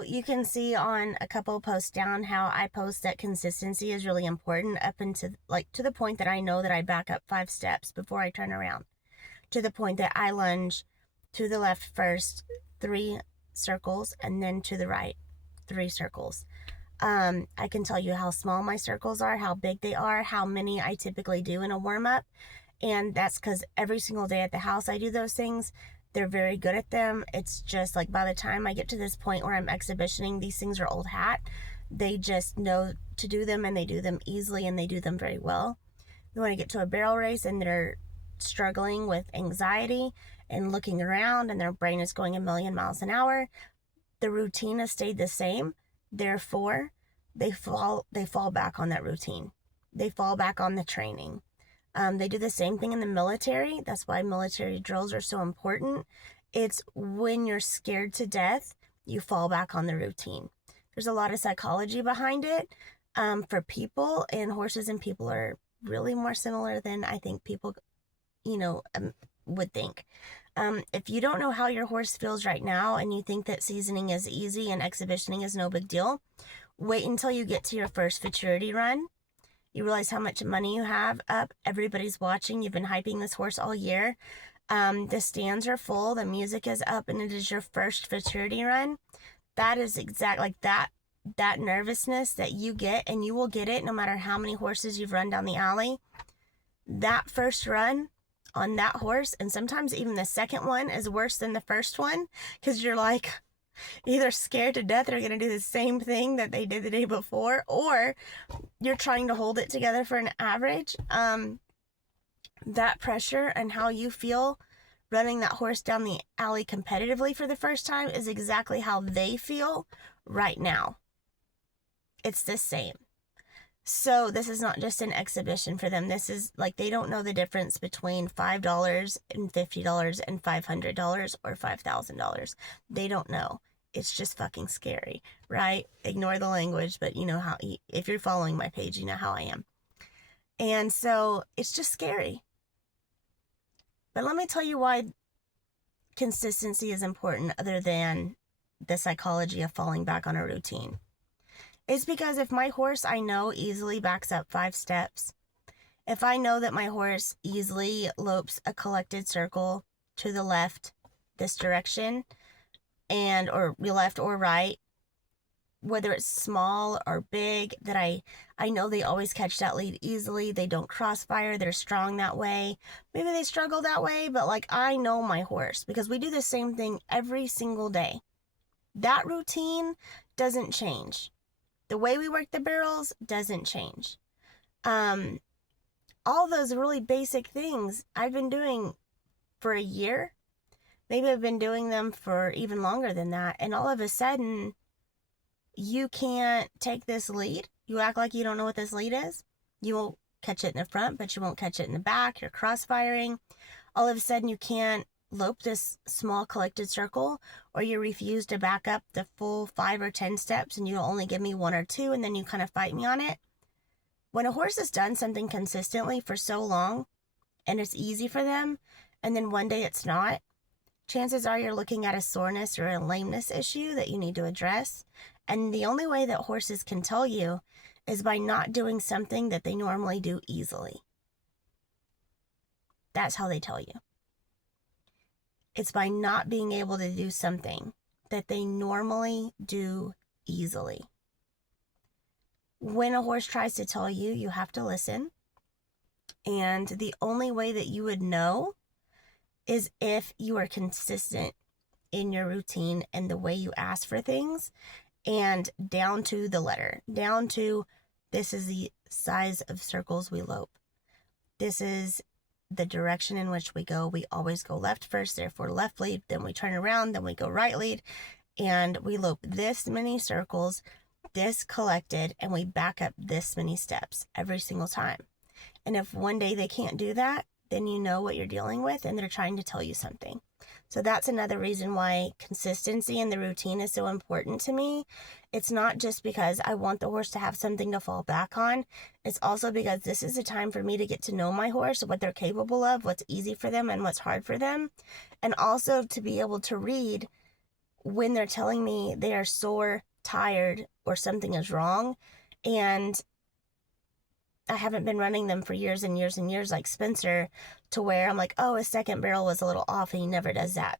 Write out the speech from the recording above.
You can see on a couple posts down how I post that consistency is really important up into like to the point that I know that I back up 5 steps before I turn around, to the point that I lunge to the left first 3 circles and then to the right 3 circles. I can tell you how small my circles are, how big they are, how many I typically do in a warm up. And that's because every single day at the house I do those things. They're very good at them. It's just like by the time I get to this point where I'm exhibitioning, these things are old hat. They just know to do them and they do them easily and they do them very well. When I get to a barrel race and they're struggling with anxiety and looking around and their brain is going a million miles an hour, the routine has stayed the same. Therefore, they fall back on that routine. They fall back on the training. They do the same thing in the military. That's why military drills are so important. It's when you're scared to death, you fall back on the routine. There's a lot of psychology behind it for people, and horses and people are really more similar than I think people, would think. If you don't know how your horse feels right now and you think that seasoning is easy and exhibitioning is no big deal, wait until you get to your first futurity run. You realize how much money you have up. Everybody's watching. You've been hyping this horse all year. The stands are full. The music is up, and it is your first futurity run. That is like that nervousness that you get, and you will get it no matter how many horses you've run down the alley. That first run on that horse, and sometimes even the second one, is worse than the first one because you're like either scared to death they're going to do the same thing that they did the day before, or you're trying to hold it together for an average. That pressure and how you feel running that horse down the alley competitively for the first time is exactly how they feel right now. It's the same. So this is not just an exhibition for them. This is like they don't know the difference between $5 and $50 and $500 or $5,000. They don't know. It's just fucking scary, right? Ignore the language, but you know how, if you're following my page, you know how I am. And so it's just scary. But let me tell you why consistency is important other than the psychology of falling back on a routine. It's because if my horse I know easily backs up 5 steps, if I know that my horse easily lopes a collected circle to the left, this direction, and or left or right, whether it's small or big, that I know they always catch that lead easily. They don't crossfire. They're strong that way. Maybe they struggle that way, but like I know my horse because we do the same thing every single day. That routine doesn't change. The way we work the barrels doesn't change. All those really basic things I've been doing for a year. Maybe I've been doing them for even longer than that. And all of a sudden, you can't take this lead. You act like you don't know what this lead is. You won't catch it in the front, but you won't catch it in the back. You're crossfiring. All of a sudden, you can't lope this small collected circle, or you refuse to back up the full 5 or 10 steps and you only give me 1 or 2 and then you kind of fight me on it. When a horse has done something consistently for so long and it's easy for them, and then one day it's not, chances are you're looking at a soreness or a lameness issue that you need to address. And the only way that horses can tell you is by not doing something that they normally do easily. That's how they tell you. It's by not being able to do something that they normally do easily. When a horse tries to tell you, you have to listen. And the only way that you would know is if you are consistent in your routine and the way you ask for things, and down to the letter, down to this is the size of circles we lope. This is the direction in which we go. We always go left first, therefore left lead, then we turn around, then we go right lead, and we lope this many circles, this collected, and we back up this many steps every single time. And if one day they can't do that, then you know what you're dealing with and they're trying to tell you something. So that's another reason why consistency in the routine is so important to me. It's not just because I want the horse to have something to fall back on. It's also because this is a time for me to get to know my horse, what they're capable of, what's easy for them and what's hard for them. And also to be able to read when they're telling me they are sore, tired, or something is wrong, and I haven't been running them for years and years and years like Spencer, to where I'm like, oh, his second barrel was a little off and he never does that.